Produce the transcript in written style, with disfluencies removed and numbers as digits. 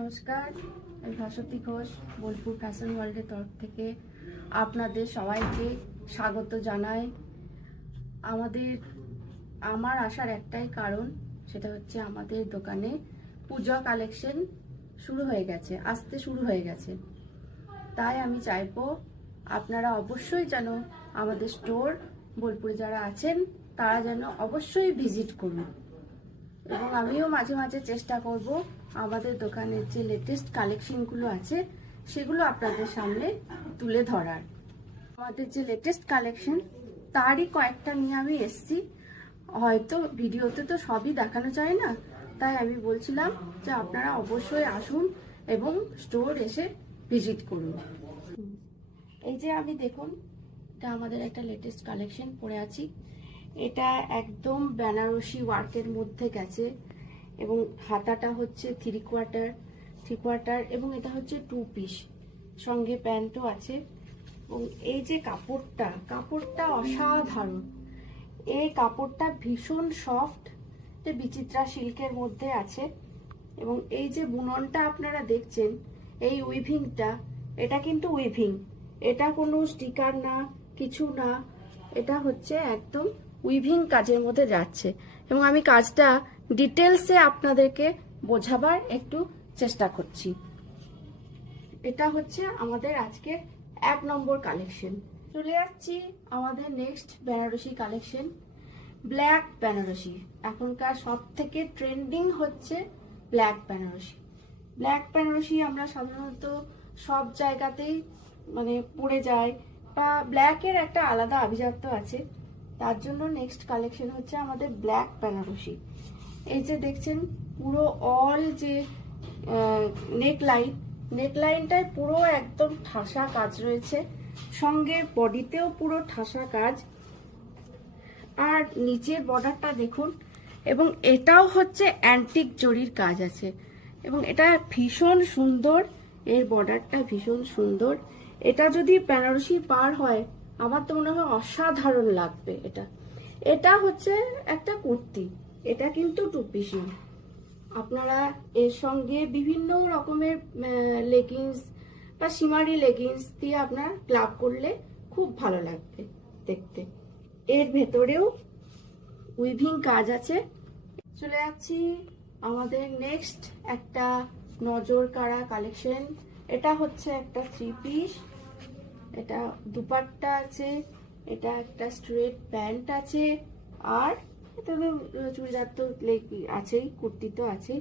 নমস্কার, আমি ভাস্বতী ঘোষ বোলপুর ফ্যাশন ওয়ার্ল্ডের তরফ থেকে আপনাদের সবাইকে স্বাগত জানাই। আমার আসার একটাই কারণ, সেটা হচ্ছে আমাদের দোকানে পূজা কালেকশন আসতে শুরু হয়ে গেছে। তাই আমি চাইবো আপনারা অবশ্যই যেন আমাদের স্টোর বোলপুরে যারা আছেন তারা যেন অবশ্যই ভিজিট করুন, এবং আমিও মাঝে মাঝে চেষ্টা করব আমাদের দোকানের যে লেটেস্ট কালেকশনগুলো আছে সেগুলো আপনাদের সামনে তুলে ধরার। আমাদের যে লেটেস্ট কালেকশন তারই কয়েকটা নিয়ে আমি এসেছি। হয়তো ভিডিওতে তো সবই দেখানো যায় না, তাই আমি বলছিলাম যে আপনারা অবশ্যই আসুন এবং স্টোর এসে ভিজিট করুন। এই যে আমি দেখুন, এটা আমাদের একটা লেটেস্ট কালেকশন পরে আছি। এটা একদম বেনারসি ওয়ার্কের মধ্যে গেছে, এবং হাতাটা হচ্ছে থ্রি কোয়ার্টার এবং এটা হচ্ছে 2 পিস, সঙ্গে প্যান্টও আছে। এবং এই যে কাপড়টা অসাধারণ। এই কাপড়টা ভীষণ সফট, বিচিত্রা সিল্কের মধ্যে আছে। এবং এই যে বুননটা আপনারা দেখছেন, এই উইভিংটা, এটা কিন্তু উইভিং, এটা কোনো স্টিকার না, কিছু না, এটা হচ্ছে একদম উইভিং কাজের মধ্যে যাচ্ছে। এবং আমি কাজটা ডিটেলসে আপনাদেরকে বোঝাবার একটু চেষ্টা করছি। এটা হচ্ছে আমাদের আজকে 1 নম্বর কালেকশন। চলে যাচ্ছি আমাদের next Benarasi collection, black Benarasi. এখনকার সব থেকে ট্রেন্ডিং হচ্ছে ব্ল্যাক বেনারসি। আমরা সাধারণত সব জায়গাতেই পরে যাই, বা ব্ল্যাকের একটা আলাদা আভিজাত্য আছে। তার জন্য নেক্সট কালেকশন হচ্ছে আমাদের ব্ল্যাক বেনারসি। এই যে দেখছেন, পুরো অল যে নেকলাইনটায় পুরো একদম ঠাসা কাজ রয়েছে, সঙ্গে বডিতেও পুরো ঠাসা কাজ, আর নিচের বর্ডারটা দেখুন। এবং এটাও হচ্ছে অ্যান্টিক জরির কাজ আছে, এবং এটা ভীষণ সুন্দর। এর বর্ডারটা ভীষণ সুন্দর। এটা যদি বেনারসি পার হয়, আমার তো মনে হয় অসাধারণ লাগবে। এটা হচ্ছে একটা কুর্তি, এটা কিন্তু 2 পিস। আপনারা এর সঙ্গে বিভিন্ন রকমের লেগিংস বা সিমারি লেগিংস দিয়ে আপনারা ক্লাব করলে খুব ভালো লাগবে দেখতে। এর ভেতরেও উইভিং কাজ আছে। চলে যাচ্ছি আমাদের নেক্সট একটা নজর কাড়া কালেকশন। এটা হচ্ছে একটা 3 পিস, এটা দুপাট্টা আছে, এটা একটা স্ট্রেট প্যান্ট আছে, আর এটা তো চুড়িদার তো আছেই, কুর্তি তো আছেই।